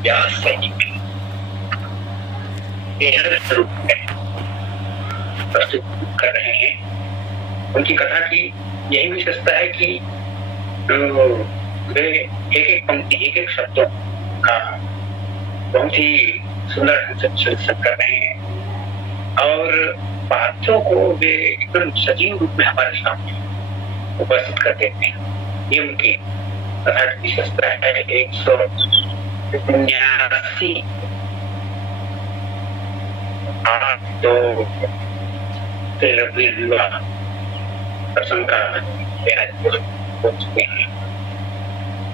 व्यास सैनिक रूप में प्रस्तुत कर रहे हैं। उनकी कथा की यही विशेषता है कि वे एक एक पंक्ति एक एक शब्दों का बहुत ही सुंदर ढंग से विश्लेषण कर रहे हैं और पात्रों को वे एकदम सजीव रूप में हमारे सामने उपस्थित कर देते हैं। ये उनकी कथा की विशेषता है। 189 तो विवाह प्रसंग का हो चुके हैं,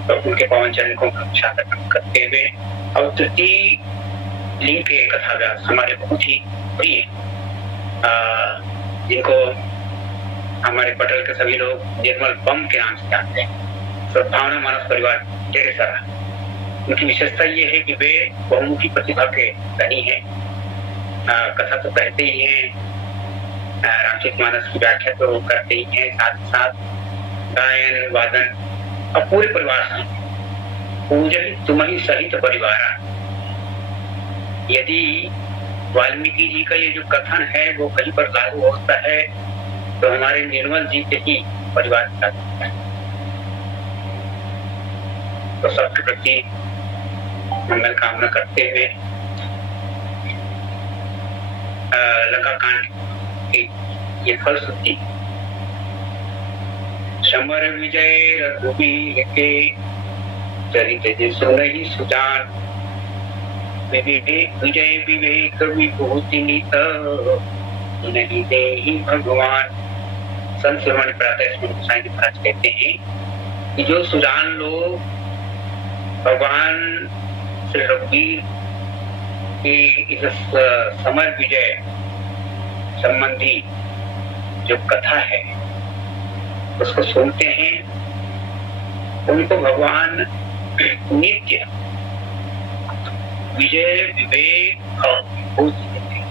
तो उनके पवन चरण को साधन करते हुए अब तृतीय लिंग के कथा व्यास हमारे बहुत ही प्रिय, जिनको हमारे पटल के सभी लोग निर्मल बम के नाम से जानते हैं, सद्भावना मानस परिवार ढेर सारा। उनकी विशेषता ये है कि वे बहुमुखी प्रतिभा के धनी हैं। कथा तो कहते ही हैं, रामचरितमानस की व्याख्या तो करते ही हैं, साथ साथ गायन वादन और पूरे परिवार से पूजन तुम्हें सहित परिवार। यदि वाल्मीकि जी का ये जो कथन है वो कहीं पर लागू होता है तो हमारे निर्मल जी के ही परिवार का है। तो सबके प्रति मंगल कामना करते हुए लंका कांड की ये फलश्रुति समर विजय रघुबीर के चरित जिसु नहीं सुजान, विजय विवेक विभूति नित नहीं दे ही भगवान। संत शिरोमणि प्रातः स्मृति गोसाई जी महाराज कहते हैं कि जो सुजान लोग भगवान श्री रघुवीर की इस समर विजय संबंधी जो कथा है उसको सुनते हैं, उनको भगवान नित्य विजय विवेक और विभूति देते हैं।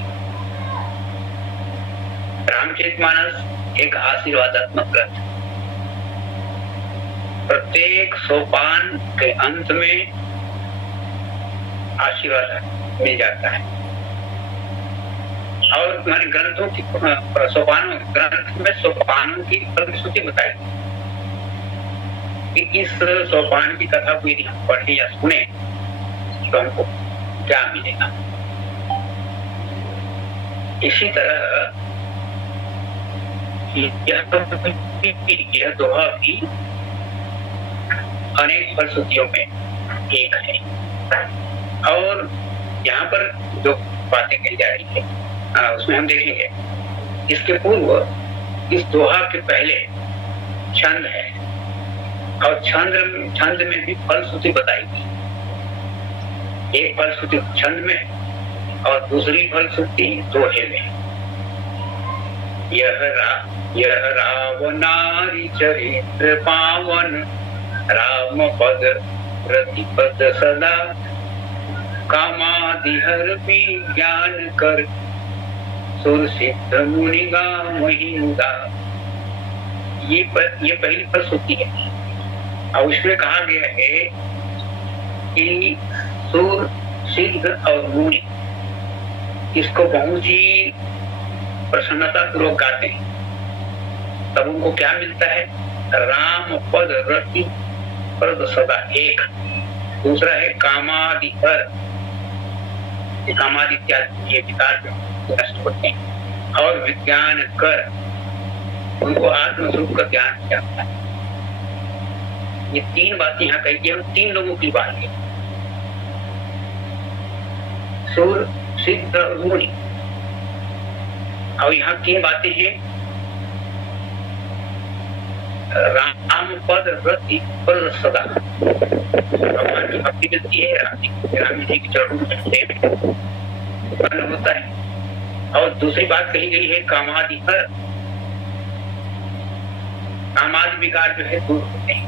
रामचरितमानस एक आशीर्वादात्मक ग्रंथ, प्रत्येक सोपान के अंत में आशीर्वाद मिल जाता है और हमारे ग्रंथों की सोपानों ग्रंथ में सोपानों की फलश्रुति बताई कि इस सोपान की कथा को यदि हम पढ़े या सुने तो हमको क्या मिलेगा। इसी तरह यह दोहा भी अनेक फलश्रुतियों में एक है और यहाँ पर जो बातें कही जा रही है उसमें हम देखेंगे इसके पूर्व इस दोहा के पहले छंद है और छंद में भी फलश्रुति बताई गई। एक फलश्रुति छंद में और दूसरी फलश्रुति दोहे में। यह रावणारी चरित्र पावन, राम पद प्रतिपद सदा, कामादि हर ज्ञान कर, सुर सिद्ध मुनि गावहि मुदा। ये पहली फलश्रुति है और उसमें कहा गया है कि सुर सिद्ध और मुनि इसको बहुत ही प्रसन्नता पूर्वक गाते हैं, तब उनको क्या मिलता है? राम पद रति पद सदा एक। दूसरा है कामादि हर, कामादि इत्यादि ये विकार नष्ट होते हैं और विज्ञान कर उनको आत्मस्वरूप का ज्ञान जाता है। ये तीन बातें यहाँ कही गई, तीन लोगों की बात है, सुर सिद्ध और मुनि। और यहाँ तीन बातें हैं, राम पद रति पद सदा, भगवान की भक्ति मिलती है, राम जी के चरणों में होता है। और दूसरी बात कही गई है कामादि हर, कामादि विकार जो है दूर होते हैं।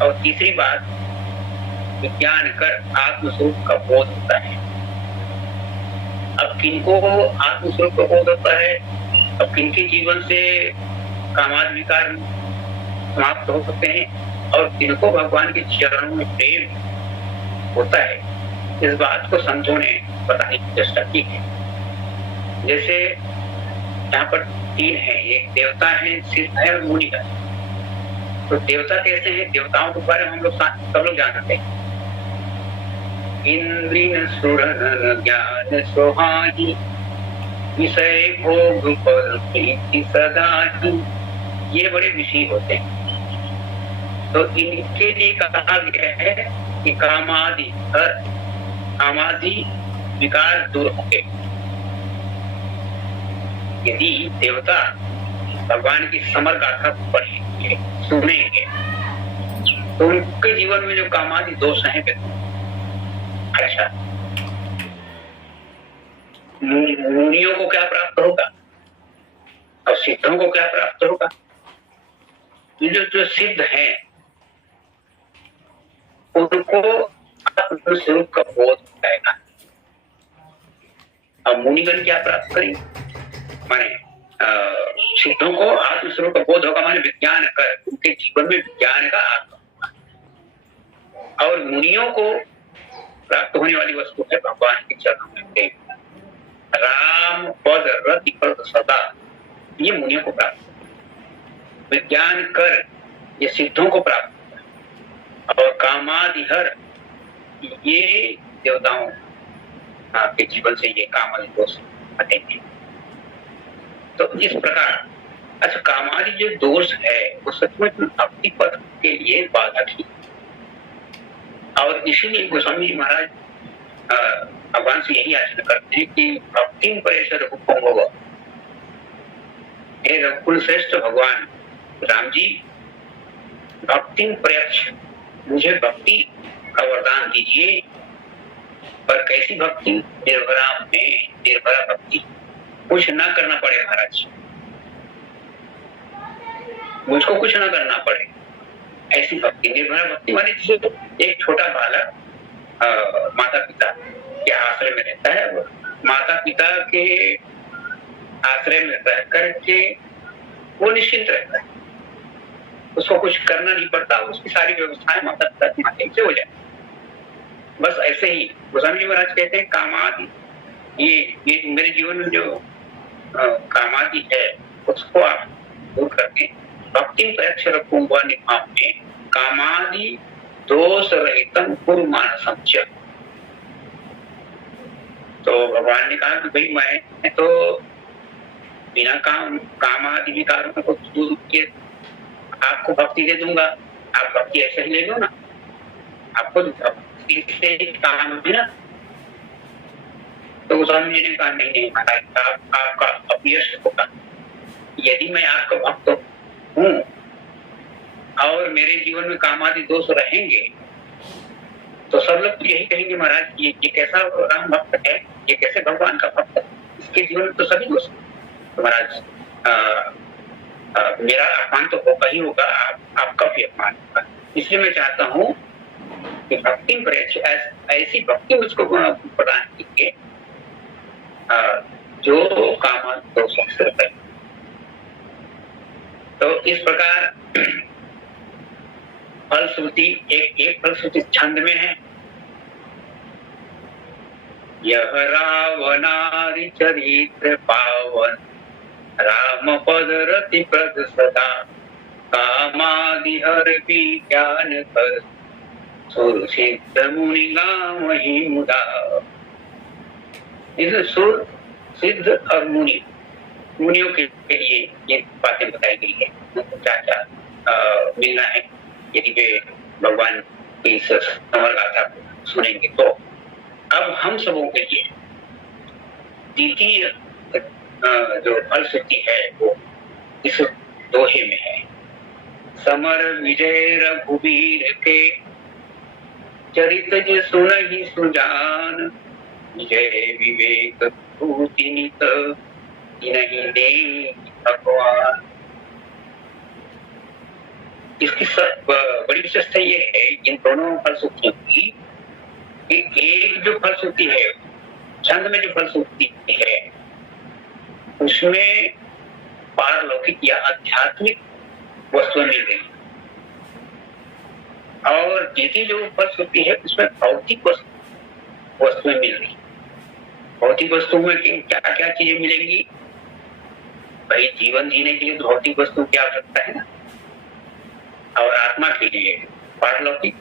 और तीसरी बात विज्ञान कर आत्मस्वरूप का बोध होता है। अब किनको आत्मस्वरूप का बोध होता है? अब किनके जीवन से कामादि विकार समाप्त हो सकते हैं और किनको भगवान के चरणों में प्रेम होता है, इस बात को संतों ने बताने की चेष्टा की है। जैसे यहाँ पर तीन है, एक देवता है, सिद्ध है और मुनि है। तो देवता कैसे हैं? देवताओं के बारे में हम लोग सब लोग जानते हैं। इंद्रिन सुर नर ज्ञान सोहाई, विषय भोग पर प्रीति सदा ही, ये बड़े विषय होते हैं। तो इनके लिए कहा गया है कि कामादि हर कामादि विकार दूर होंगे। यदि देवता भगवान की समर गाथा पढ़ेंगे, सुनेंगे, तो उनके जीवन में जो कामादि दोष हैं, अच्छा, मुनियों को क्या प्राप्त होगा और सिद्धों को क्या प्राप्त होगा? जो सिद्ध हैं उनको आत्मस्वरूप का बोध होगा। अब मुनिगण क्या प्राप्त करेंगे? माने सिद्धों को आत्मस्वरूप का बोध होगा, माने विज्ञान कर, उनके जीवन में विज्ञान का आत्मा होगा। और मुनियों को प्राप्त होने वाली वस्तु है भगवान के चरणों में प्रेम, राम पद रति पद सदा, ये मुनियों को प्राप्त होगा। विज्ञान कर, ये सिद्धों को प्राप्त होगा। और कामादिहर, ये देवताओं के जीवन से ये कामादि दोष हटेंगे। तो इस प्रकार अच्छा, कामादि जो दोष है वो सचमुच भक्ति पथ के लिए बाधक ही, और इसीलिए गोस्वामी जी महाराज भगवान से यही याचना करते हैं कि भक्ति परेशर होगा। हे रघुकुल श्रेष्ठ भगवान राम जी, भक्ति प्रयक्ष, मुझे भक्ति का वरदान दीजिए। पर कैसी भक्ति? निर्भरा में निर्भरा भक्ति, कुछ ना करना पड़े महाराज, मुझको कुछ ना करना पड़े, ऐसी भक्ति। निर्भरा भक्ति माने जिसे एक छोटा बालक माता पिता के आश्रय में रहता है, वो माता पिता के आश्रय में रह करके वो निश्चिंत रहता है, उसको कुछ करना नहीं पड़ता, उसकी सारी व्यवस्थाएं माता पिता के माध्यम से हो जाए। बस ऐसे ही गोस्वामी जी महाराज कहते हैं कामादि, ये मेरे जीवन में जो कामादि है उसको आप दूर करके भक्ति प्रयक्ष रखूंगा निभाव में, कामादि दोष रहितम कुरु मानसम च। तो भगवान ने कहा कि भाई मैं तो बिना काम आदि विकारों को दूर किए आपको भक्ति दे दूंगा, आप भक्ति ऐसे ही ले लो ना, आपको भक्ति से काम है ना। तो गोस्वामी जी ने कहा नहीं आपका अपयश होगा। यदि मैं आपका भक्त हूँ और मेरे जीवन में कामादि दोष रहेंगे तो सब लोग यही कहेंगे महाराज ये कैसा राम भक्त है, ये कैसे भगवान का भक्त है, इसके जीवन में तो सभी दोष। तो महाराज मेरा अपमान तो होगा ही होगा, आपका भी अपमान होगा। इसलिए मैं चाहता हूँ कि भक्ति प्रयक्ष ऐसी भक्ति मुझको प्रदान कीजिए जो कामादि दोषों से रहे। तो इस प्रकार फलश्रुति एक फलश्रुति छंद में है, यह रावणारि चरित्र पावन, राम पद रति प्रद सदा, कामादि हर विज्ञान कर, सुर सिद्ध मुनि गावहि मुदा। इस सुर सिद्ध और मुनियों के लिए ये बातें बताई गई है, क्या क्या मिलना है यदि वे भगवान की समर गाथा सुनेंगे। तो अब हम सबों के लिए द्वितीय जो फलश्रुति है वो इस दोहे में है, समर विजय रघुवीर के, चरित जे सुनहि सुजान, जय विवेक भूति नित, नहीं दे भगवान। इसकी बड़ी विशेषता ये है इन दोनों फलश्रुतियों की, एक जो फलश्रुति है छंद में जो फलश्रुति है उसमें पारलौकिक या आध्यात्मिक वस्तुएं मिल गई, और जैसी जो फलश्रुति है उसमें भौतिक वस्तुएं मिल रही। भौतिक वस्तुओं में क्या क्या चीजें मिलेंगी? भाई जीवन जीने के लिए तो भौतिक वस्तुओं की आवश्यकता है ना, और आत्मा के लिए पारलौकिक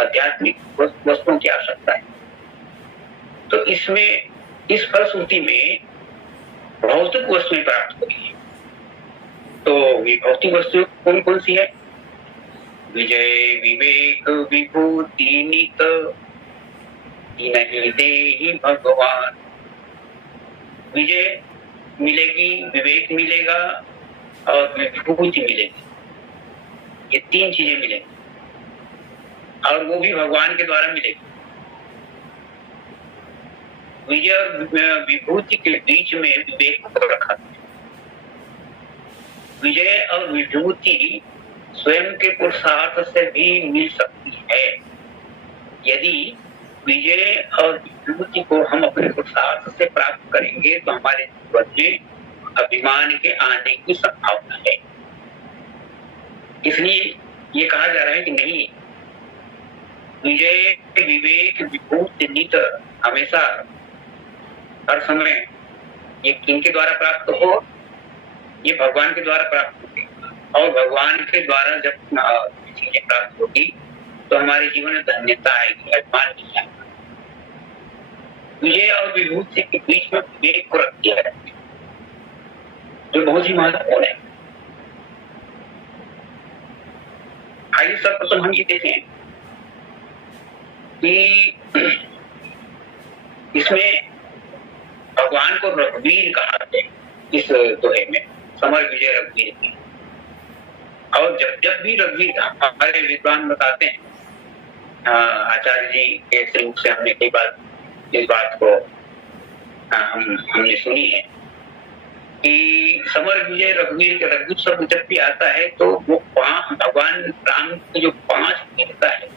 आध्यात्मिक वस्तुओं की आवश्यकता है। तो इसमें इस फलश्रुति में भौतिक वस्तुएं प्राप्त होती है। तो भौतिक वस्तु कौन कौन सी है? विजय विवेक विभूति नित नहीं देहि भगवान। विजय मिलेगी, विवेक मिलेगा और विभूति मिलेगी। ये तीन चीजें मिलेंगी और वो भी भगवान के द्वारा मिलेगी। विजय और विभूति के बीच में विवेक को रखा। विजय और विभूति स्वयं के पुरुषार्थ से भी मिल सकती है। यदि विजय और विभूति को हम अपने पुरुषार्थ से प्राप्त करेंगे तो हमारे जीवन में अभिमान के आने की संभावना है। इसलिए ये कहा जा रहा है कि नहीं, विजय विवेक विभूति नित हमेशा हर समय ये किनके द्वारा प्राप्त हो? ये भगवान के द्वारा प्राप्त होगी। और भगवान के द्वारा जब चीजें प्राप्त होगी तो हमारे जीवन में धन्यता आएगी, अभिमान नहीं आएगा। विजय और विभूति के बीच में विवेक को रख दिया है जो बहुत ही महत्वपूर्ण है। आइए सर्वप्रथम हम ये देखें कि इसमें भगवान को रघुवीर कहा है। इस दोहे में समर विजय रघुवीर की। और जब जब भी रघुवीर हमारे विद्वान बताते हैं, आचार्य जी के श्रीमुख से हमने कई बार इस बात को हमने सुनी है कि समर विजय रघुवीर के रघुवीर शब्द जब भी आता है तो वो भगवान राम की जो 5 वीरता है,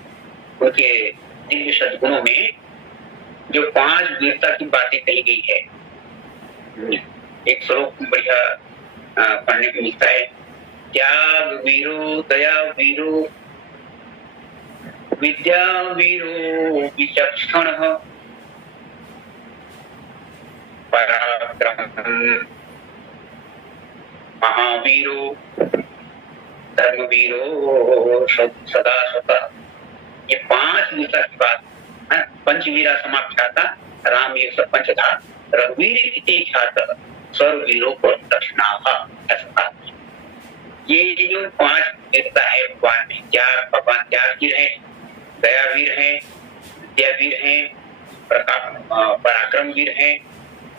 उनके दिव्य सद्गुणों में जो 5 वीरता की बातें कही गई है। एक श्लोक बढ़िया पढ़ने को मिलता है, त्याग वीरो दया वीरो विद्या वीरो विचक्षण पराक्रम महावीरो धर्मवीरो सदा स्वतः। ये 5 वीरता की बात। पंचवीरा समाख्याता राम ये सब पंचधा रघुवीर इति ख्यात सर्ववीरों को दक्षिणाहा। ये जो 5 वीरता है भगवान में, भगवान त्यागवीर है, दयावीर है, विद्यावीर है, पराक्रमवीर है,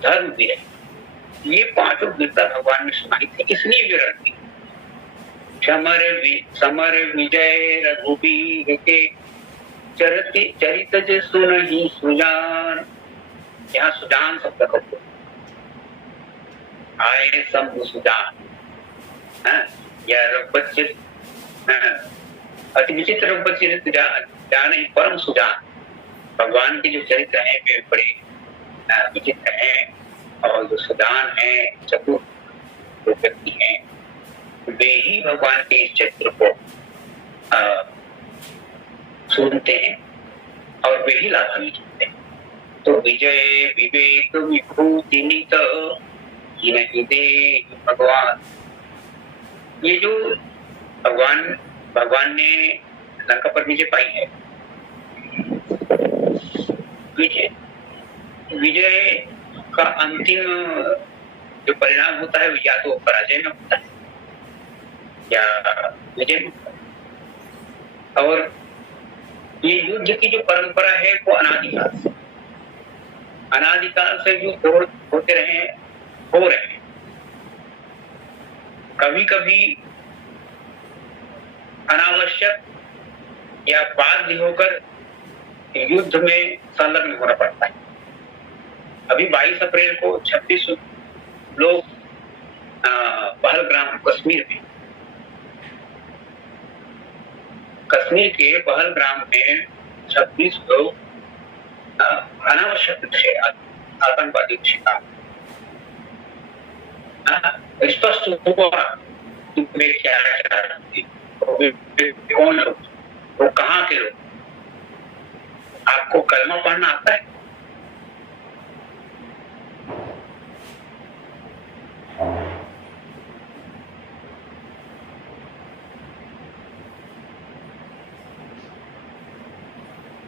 धर्मवीर है। ये 5 वीरता भगवान में समाहित है, इसलिए वे रखती। समर विजय रघुवीर के चरित जे सुनहि सुजान। यहाँ सुजान शब्द को आए शंभु सुजान, या अति विचित्र रूपचित जान ही परम सुजान। भगवान के जो चरित्र हैं वे बड़े विचित्र हैं और जो सुजान है, चतुर जो व्यक्ति हैं, वे ही भगवान के इस चरित्र को सुनते हैं और वे ही लाभान्वित होते हैं। तो विजय विवेक विभूति नित नहीं दे भगवान। ये जो भगवान ने लंका पर विजय पाई है, विजय का अंतिम जो परिणाम होता है या तो पराजय में होता है या विजय में होता है। और ये युद्ध की जो परंपरा है वो अनादिकाल से युद्ध होते रहे, हो रहे हैं। कभी कभी अनावश्यक या बाध्य होकर युद्ध में संलग्न होना पड़ता है। अभी 22 अप्रैल को 36 लोग पहलग्राम कश्मीर के पहलग्राम में 26 लोग अनावश्यक थे, आतंकवादी शिकार। स्पष्ट हुआ कि वे क्या चाहते थे, कौन लोग। वो कहाँ के लोग? आपको कलमा पढ़ना आता है?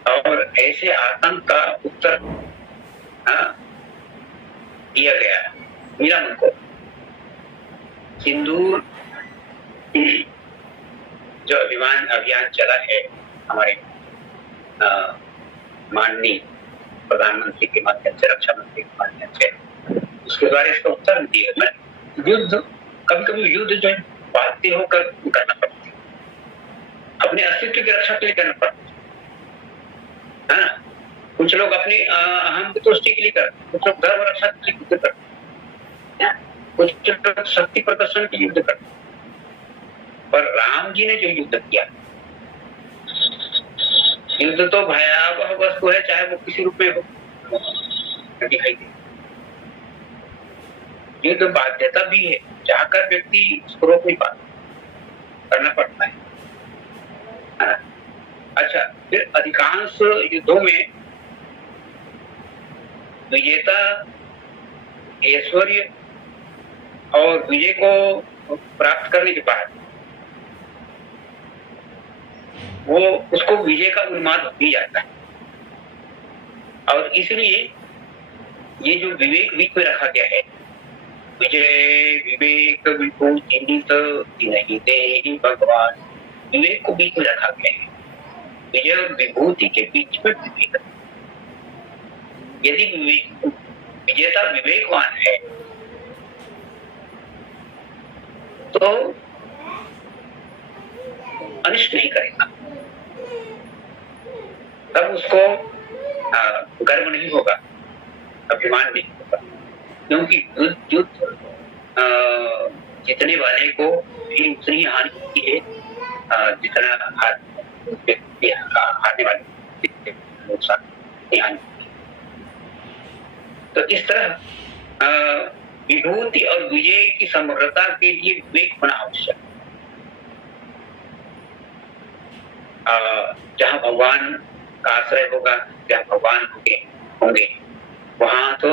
और ऐसे आतंक का उत्तर दिया गया मीरा को। सिंदूर जो अभियान चला है हमारे माननीय प्रधानमंत्री के माध्यम से, रक्षा मंत्री के माध्यम से, उसके द्वारा इसका उत्तर दिया। मैं युद्ध, कभी कभी युद्ध जो है बाध्य होकर करना पड़ता है, अपने अस्तित्व की रक्षा के लिए करना पड़ता है। कुछ लोग अपनी अहम तुष्टि के लिए करते, कुछ लोग धर्म रक्षा के लिए युद्ध करते, कुछ लोग शक्ति प्रदर्शन के युद्ध करते। पर राम जी ने जो युद्ध किया, युद्ध तो भयावह वस्तु है, चाहे वो किसी रूप में हो, दिखाई दे। युद्ध बाध्यता भी है, चाहकर व्यक्ति उसको रोक नहीं पाता, करना पड़ता है। अच्छा, फिर अधिकांश युद्धों में विजेता ऐश्वर्य और विजय को प्राप्त करने के बाद वो उसको विजय का उन्माद हो जाता है। और इसलिए ये जो विवेक बीच में रखा गया है, विजय विवेक विभूति नहीं दे भगवान, विवेक को बीच में रखा गया है। विजय और विभूति के बीच में विवेक। यदि विजेता विवेकवान है तो अनिष्ट नहीं करेगा, तब उसको गर्व नहीं होगा, अभिमान नहीं होगा, क्योंकि युद्ध जीतने वाले को भी उतनी हानि होती है जितना हारने वाले नुकसान हानि। तो इस तरह विभूति और विजय की समग्रता के लिए विवेक होना आवश्यक। जहाँ भगवान का आश्रय होगा, जहाँ भगवान होंगे वहां तो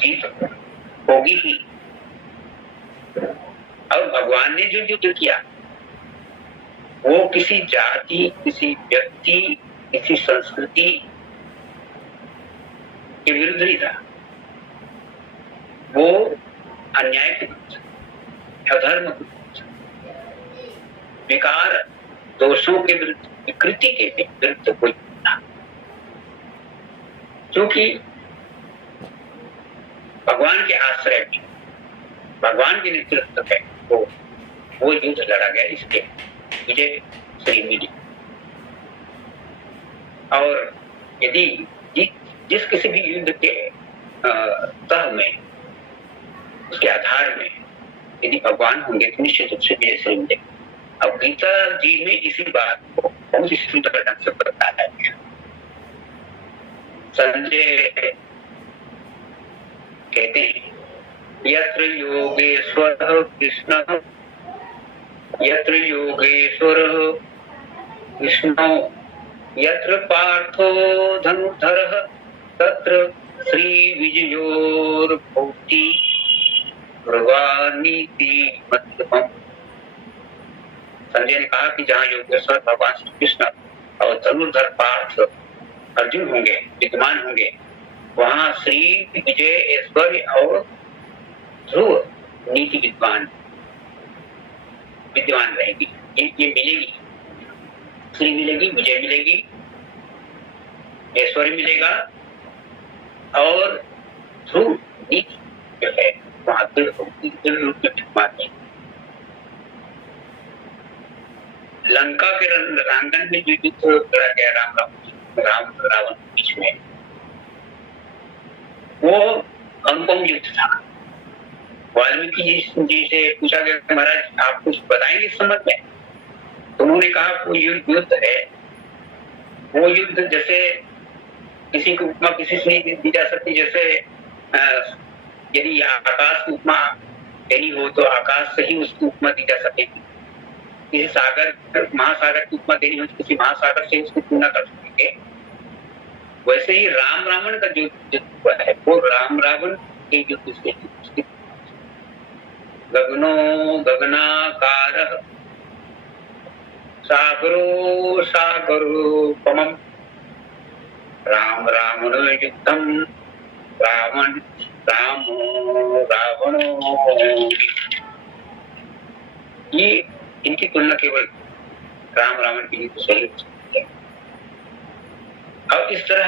जीत होगी ही। और भगवान ने जो युद्ध किया वो किसी जाति, किसी व्यक्ति, किसी संस्कृति के विरुद्ध नहीं था, वो अन्याय के विरुद्ध, अधर्म के विरुद्ध, विकार दोषों के विरुद्ध, विकृति के विरुद्ध कोई था। क्योंकि भगवान के आश्रय में, भगवान के नेतृत्व में वो युद्ध लड़ा गया, इसके विजय श्री मिली। और यदि जिस किसी भी युद्ध के तह में, उसके आधार में यदि भगवान होंगे तो निश्चित रूप से विजय श्री मिलेगी। अब गीता जी में इसी बात को बहुत ही सुंदर ढंग से बताया गया। संजय कहते हैं, यत्र योगेश्वर कृष्ण, यत्र योगेश्वर कृष्ण, यत्र पार्थो धनुर्धरः, तत्र श्री विजयोर्भूति भगवानीति मध्यमम्। संजय ने कहा कि जहाँ योगेश्वर भगवान श्री कृष्ण और धनुर्धर पार्थ अर्जुन होंगे, विद्यमान होंगे, वहां श्री विजय ऐश्वर्य और ध्रुव नीति विद्वान रहेगी। ये मिलेगी, श्री मिलेगी, विजय मिलेगी, ऐश्वर्य मिलेगा और ध्रुव नीति जो है वहां रूप में विद्यमान है। लंका के रणांगन में जो युद्ध लड़ा गया राम रावण के बीच में, वो अनुपम युद्ध था। वाल्मीकि जी से पूछा गया, महाराज आप कुछ बताएंगे इस संबंध में? तो उन्होंने कहा वो युद्ध है, वो युद्ध जैसे किसी को उपमा किसी से नहीं दी जा सकती। जैसे यदि आकाश की उपमा देनी हो तो आकाश से ही उसकी उपमा दी जा सकेगी। किसी सागर महासागर की उपमा देनी हो, किसी महासागर से इसको तुलना कर सकेंगे। वैसे ही राम रावण का जो युद्ध हुआ है वो राम रावण के युद्ध से गगनो गगनाकार सागरो सागरोपमम् राम रावण युद्धम रावण रामो रावणो। ये इनकी तुलना केवल राम रावण की युद्ध से ही हो सकती है। अब इस तरह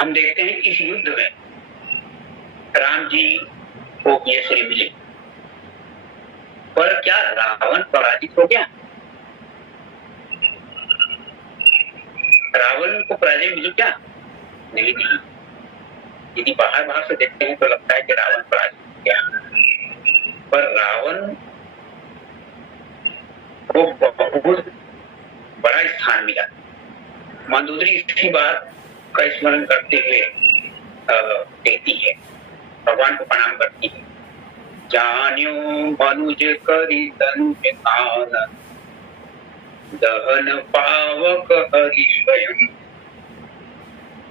हम देखते हैं इस युद्ध में राम जी को ये श्री मिले, पर क्या रावण पराजित हो गया? रावण को पराजय मिली क्या? नहीं मिली। यदि बाहर से देखते हैं तो लगता है कि रावण पराजित हो गया, पर रावण को बहुत बड़ा स्थान मिला। मंदोदरी इसी बात का स्मरण करते हुए कहती है, भगवान को प्रणाम करती है, जान्यो मनुज करी तनुज कान दहन पावक हरि स्वयं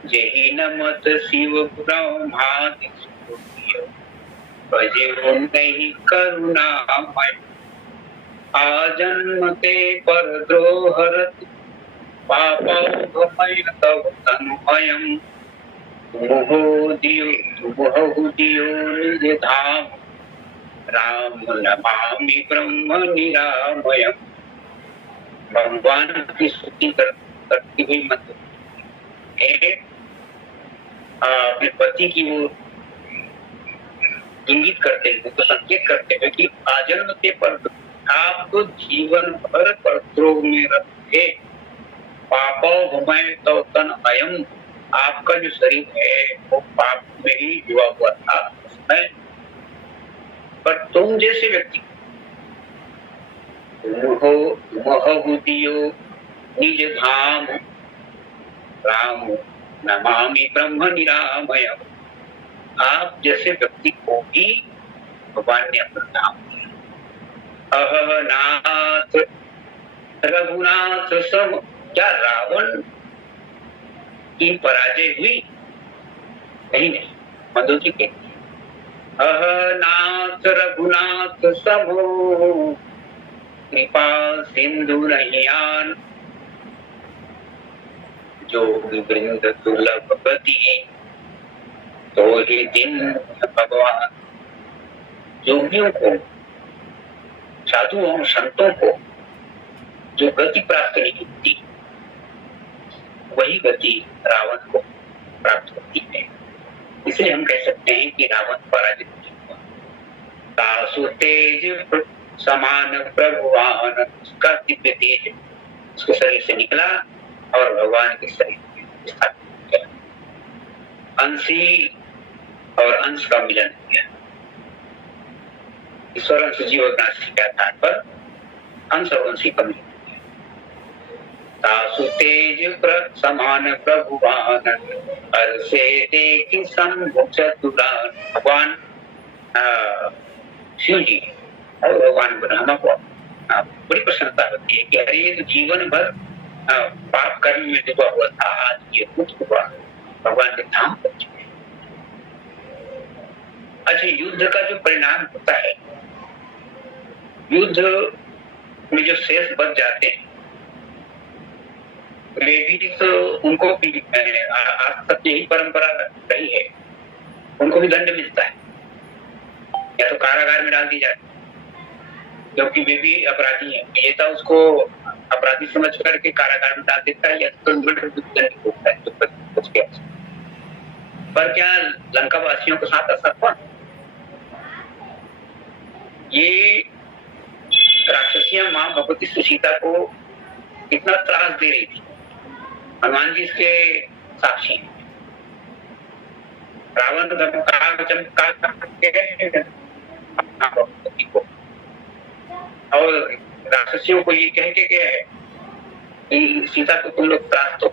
जहि नमत शिव ब्रह्मादि भजे नहीं करुणामय आजन्म ते पर द्रोहरत पापमय तव तनुमयम् तुमहो दियो निज धाम राम नमामि ब्रह्म निरामयम्। भगवान की स्तुति करती हुई मत अपने पति की वो इंगित करते हुए तो संकेत करते हुए कि आजन्म के पर आप तो जीवन भर परद्रोह में रहे, पापो भमय तो तन अयम, आपका जो शरीर है वो पाप में ही जुआ हुआ था उसमें। पर तुम जैसे व्यक्ति दियो निज धाम राम नमामि ब्रह्म निरामय, आप जैसे व्यक्ति को भी भगवान ने अपना नाम दिया। अहनाथ रघुनाथ सम, क्या रावण की पराजय हुई? नहीं नहीं, मंदोदरी कहती है अहनाथ रघुनाथ समो कृपा सिंधु नहियान जो वृंद दुर्लभ गति तो ही दिन भगवान। योगियों को, साधुओं संतों को जो गति प्राप्त नहीं होती वही गति रावण को प्राप्त होती है। इसलिए हम कह सकते हैं कि रावण पराजित नहीं हुआ। तासु तेज समान प्रभुवान, उसका दिव्य तेज उसके शरीर से निकला और भगवान के शरीर में स्थापित किया। अंशी और अंश का मिलन किया। ईश्वर अंश जीव अविनाशी के आधार पर अंश और अंशी का मिलन किया। तासु तेज समान प्रभुवान अर्षे देखि शंभु चतुरान। भगवान शिव जी और भगवान ब्रह्मा को बड़ी प्रसन्नता होती है कि अरे तो जीवन भर पाप कर्म में डूबा हुआ था, आज ये मुक्त हुआ, भगवान के धाम पहुंच गए। अच्छा, युद्ध का जो परिणाम होता है, युद्ध में जो शेष बच जाते हैं वे भी तो उनको भी आज तक यही परंपरा रही है, उनको भी दंड मिलता है या तो कारागार में डाल दी जाती है, क्योंकि वे भी अपराधी हैं। विजेता उसको अपराधी समझ करके कारागार में डाल देता है या तो दंड होता है। पर क्या लंका वासियों के साथ ऐसा हुआ? ये राक्षसियां मां भगवती सीता को कितना त्रास दे रही थी, हनुमान जी इसके साक्षी हैं। रावण चमत्कार को और राक्षसियों को ये कह के गया है कि सीता को तुम लोग त्रास दो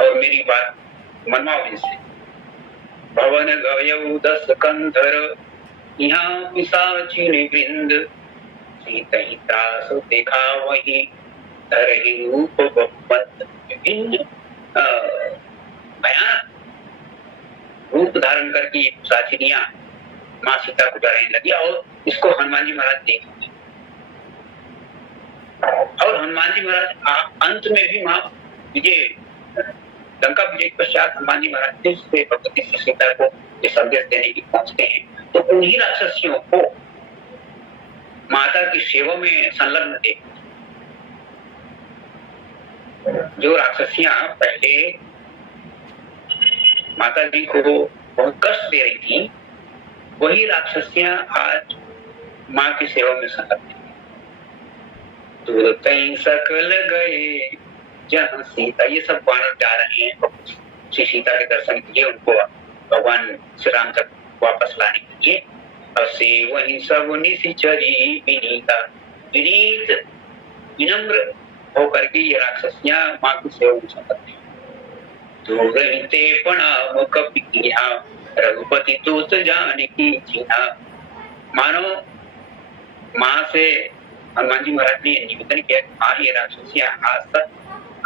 और मेरी बात मनवाओ इनसे। भवन गयौ 10 कंधर यहाँ पिशाचिनी वृंद सीता सो देखा वही धरहि रूप बपत विभिन्न भयानक रूप धारण करके साचिनियां माँ सीता को डराने लगी और इसको हनुमान जी महाराज देख लिए। और हनुमान जी महाराज अंत में भी माँ विजय लंका विजय के पश्चात हनुमान जी महाराज फिर से भगवती सीता को ये संदेश देने की पहुंचते हैं। तो उन्हीं राक्षसियों को माता की सेवा में संलग्न थे। जो राक्षसियां पहले माता जी को बहुत कष्ट दे रही थी, वही राक्षसियां आज माँ की सेवा में संलग्न है। दूर कहीं सकल गए जहाँ सीता, ये सब वानर जा रहे हैं श्री सीता के दर्शन के लिए, उनको भगवान श्री राम तक वापस लाने के लिए। और से वही सब निश्चरी विनीता, विनीत विनम्र होकर के ये राक्षसियां माँ की सेवा में संलग्न है। दूर रहते प्रणाम कपिया रघुपति दूत जानकी जीना। मानो माँ से हनुमान जी महाराज ने निवेदन किया, हाँ ये राक्षसियां आज तक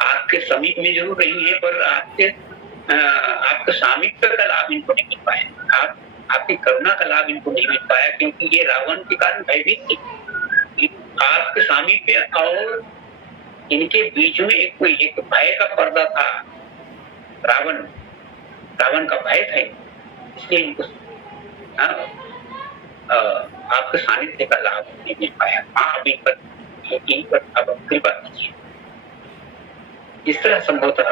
आपके समीप में जरूर रही है, पर आपके सामीप्य का लाभ इनको नहीं मिल पाया, आपकी करुणा का लाभ इनको नहीं मिल पाया, क्योंकि ये रावण के कारण भयभीत थी। आपके सामीप्य और इनके बीच में एक भय का पर्दा था, रावण का भय था, इसलिए इनको आपके सानिध्य का लाभ नहीं मिल पाया। आप इन पर अब कृपा कीजिए। इस तरह संभवतः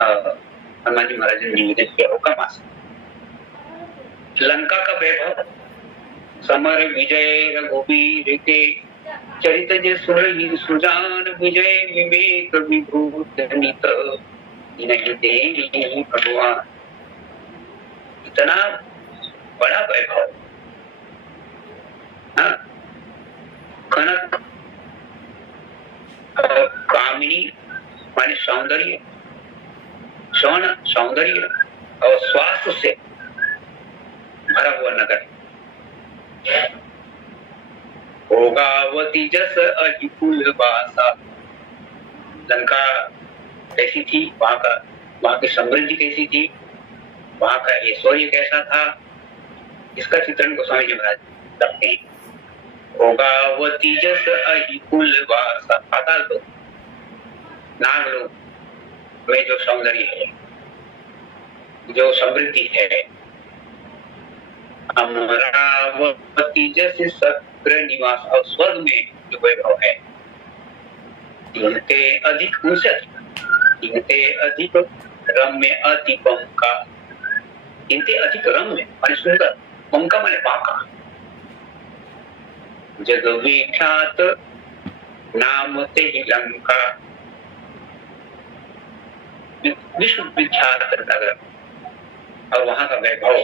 हनुमान जी महाराज ने निवेदन किया होगा मां से। लंका का वैभव समर विजय रघुवीर के चरित जे सुरही सुजान विजय विवेक विभूत नित भगवान। इतना बड़ा वैभव, कनक और कामिनी माने सौंदर्य, सौंदर्य और स्वास्थ्य से भरा हुआ नगर। भोगावती जस अहिकुल वासा। लंका कैसी थी, वहां की समृद्धि कैसी थी, वहां का ऐश्वर्य कैसा था, इसका चित्रण गोस्वामी जी महाराज करते हैं। भोगावती जस अहिकुल वासा। पाताल लोक, नागलोक में जो सौंदर्य है, जो समृद्धि है, अमरावती जैसे सत्र निवास, और स्वर्ग में जो वैभव है, इनते अधिक उनसे अधिक रम्य अति पंका। इनते अधिक रम्य माने सुंदर, पंका माने बांका। जग विख्यात नाम ते ही लंका, विश्व विख्यात नगर। और वहां का वैभव,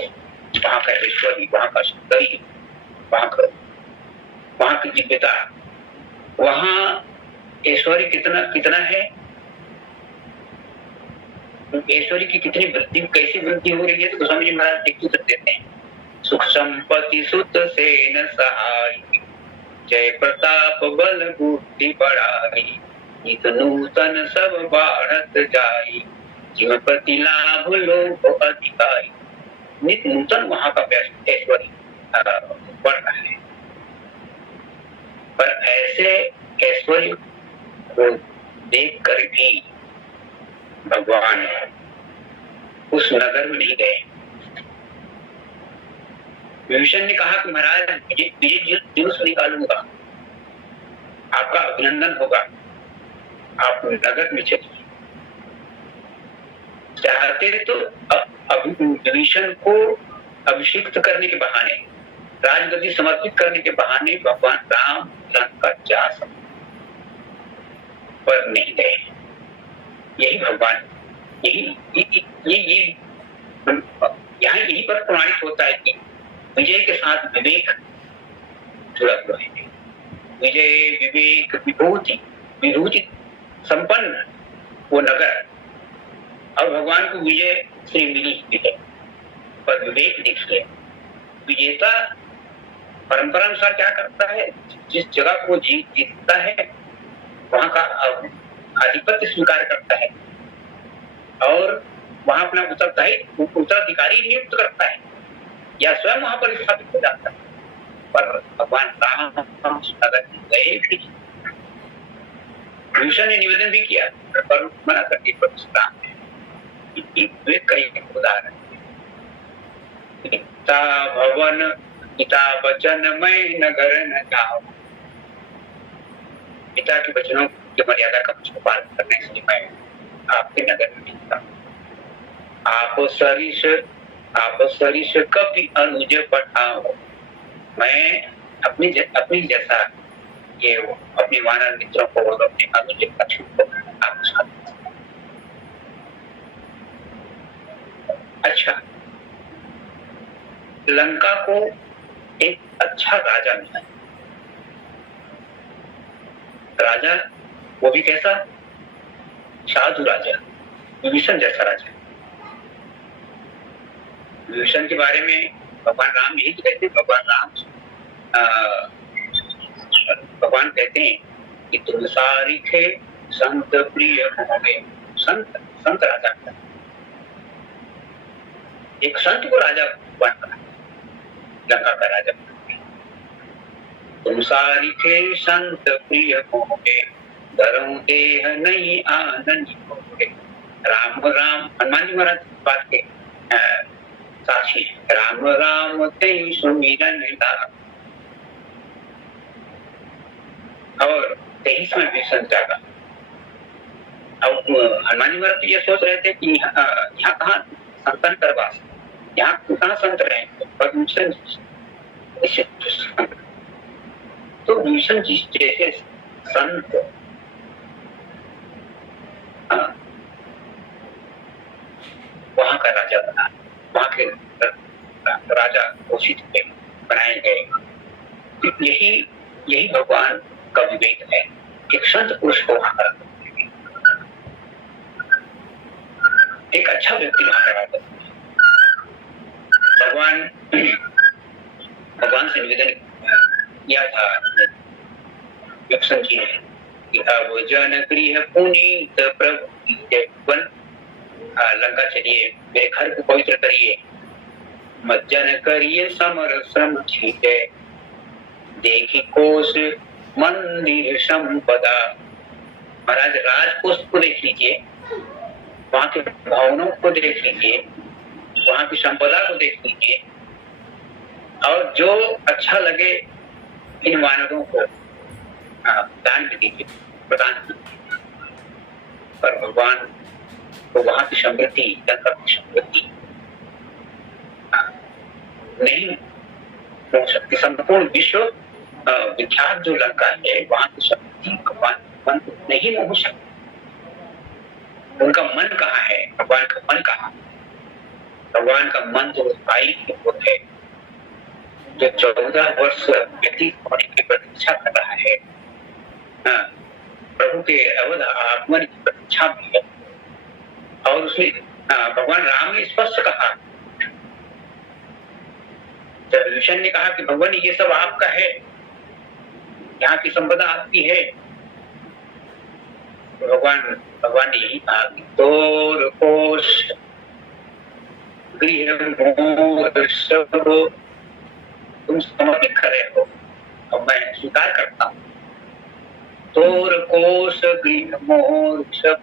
वहां का ऐश्वर्य, वहां का सौंदर्य, वहां की दिव्यता, वहां ऐश्वर्य कितना है, ऐश्वर्य की कितनी वृद्धि, कैसी वृद्धि हो रही है, तो गोस्वामी जी महाराज एक सूत्र देते हैं। सुख संपत्ति सुत सेन सहाय, जय प्रताप बल बुद्धि बढ़ाई, नित नूतन सब बढ़त जाई, जीव प्रति लाभ लोभ अधिकारी। नित नूतन वहां का ऐश्वर्य बढ़ रहा है। पर ऐसे ऐश्वर्य को देख कर भी भगवान उस नगर में नहीं गए। विभीषण ने कहा कि महाराज विजय जुलूस निकालूंगा, आपका अभिनंदन होगा, आप नगर में चलिए। चाहते तो विभीषण को अभिषिक्त करने के बहाने, राजगद्दी समर्पित करने के बहाने भगवान राम लंका जा सकते, पर नहीं गए। यही भगवान, यहाँ यही पर प्रमाणित होता है कि विजय के साथ विवेक जुड़ा हुआ है। विजय विवेक विभूति संपन्न वो नगर, और भगवान को विजय से मिली है, पर विवेक देखिए, विजेता परंपरा अनुसार क्या करता है, जिस जगह को जीतता है वहां का आधिपत्य स्वीकार करता है और वहां अपना उत्तराधिकारी नियुक्त करता है या स्वयं वहां पर स्थापित हो जाता है। पर भगवान राम अगर गए भी, विभीषण ने निवेदन भी किया पर मना कर दिया। कई उदाहरण, पिता भवन पिता वचन मैं नगर न जाऊं, पिता के वचनों की मर्यादा का मुझको पालन करने से मैं आपके नगर में नहीं, आप सरिष कभी अनुज पठाओ, मैं अपनी जैसा ये अपने वानर मित्रों को और अपने अनुज पक्षी को आप साथ। अच्छा, लंका को एक अच्छा राजा मिला, राजा वो भी कैसा, साधु राजा, विभीषण जैसा राजा। विभीषण के बारे में भगवान राम यही कहते हैं, भगवान कहते हैं कि तुम सारी थे संत प्रिय होंगे। संत राजा, एक संत को राजा बना, लंका का राजा। तुम सारी थे संत प्रिय होंगे, धर्म देह नहीं आनंद होंगे। राम राम, हनुमान जी महाराज बात के साक्षी, राम राम ते सुमिरन और 23 में भी संत जागा। अब हनुमान जी महाराज ये सोच रहे थे कि यहाँ कहाँ संतन करवास, यहाँ कहाँ संत रहे, विभीषण तो विभीषण जी जैसे संत वहां का राजा बना, वहां के राजा घोषित बनाए गए। यही भगवान का विवेक है, एक संत पुरुष को वहां का, एक अच्छा व्यक्ति वहां का राजा। भगवान से निवेदन किया था विभीषण जी ने कि अब जन गृह पुनीत प्रभु, लंका चलिए, मेरे घर को पवित्र करिए, मज्जन करिए समर श्रम छीटे, देखी कोश मंदिर संपदा। महाराज राजकोष को देख लीजिए, वहां के भवनों को देख लीजिए, वहां की संपदा को देख लीजिए और जो अच्छा लगे इन वानरों को दान भी दीजिए, प्रदान कीजिए। पर भगवान को वहां की समृद्धि, लंका की समृद्धि नहीं हो सकती। संपूर्ण विश्व विख्यात जो लंका है, वहां की समृद्धि भगवान मन नहीं हो सकती। उनका मन कहाँ है, भगवान का मन कहाँ? भगवान का मन तो भाई है जो 14 वर्ष व्यतीत होने की प्रतीक्षा कर रहा है, प्रभु के अवध आगमन की प्रतीक्षा भी है। और उसमें भगवान राम ने स्पष्ट कहा, जब विभीषण ने कहा कि भगवान ये सब आपका है, यहाँ की संपदा आपकी है, भगवान ने यही कहा कि तोर कोश गृह मोर सब तुम समर्पित कर रहे हो और मैं स्वीकार करता हूँ। तोर कोश गृह मोर सब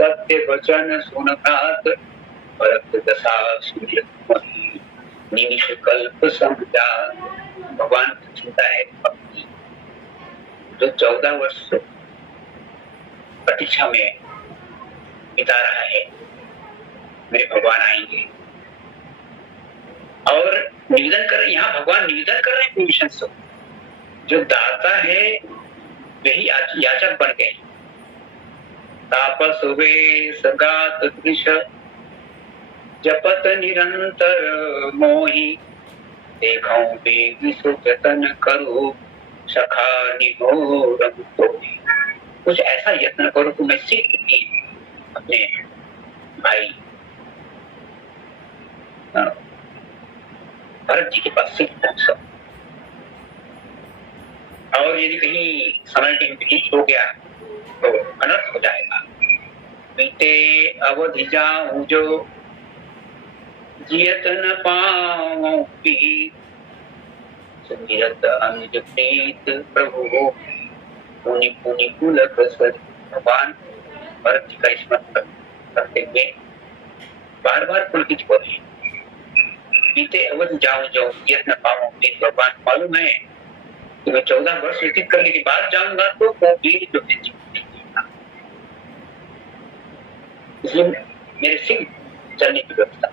सत्य वचन सुनतात, भरत दशा सूर्य निमिष कल्प समझा। भगवान की चिंता है भक्ति, जो 14 वर्ष प्रतीक्षा में बिता रहा है, मेरे भगवान आएंगे। और निवेदन कर रहे, यहाँ भगवान निवेदन कर रहे हैं विभीषण से, जो दाता है वही याचक बन गए। तापस वेश गात दृश जपत निरंतर मोहि, देखौं बेगी सुजतन करो सखा निघोर तोहि। कुछ ऐसा यत्न करो कि मैं सीख भी अपने भाई भरत जी के पास सीख पहुंच सकूं। और यदि कहीं समय कहीं व्यतीत हो गया तो अनर्थ हो जाएगा। बीते अवधि जाऊं जो जियत न पाऊं पीर, सुमिरत अनुज प्रीत प्रभु हो पुनि पुनि पुलक सर। भगवान भरत जी का स्मरण करते हुए बार बार पुलकित हो रहे हैं। बीते अवधि जाऊं जो जियत न पाऊं पीर, भगवान मालूम है कि मैं 14 वर्ष व्यतीत करने के बाद जाऊंगा तो वो वीर जो है इसलिए मेरे सिंह चलने की व्यवस्था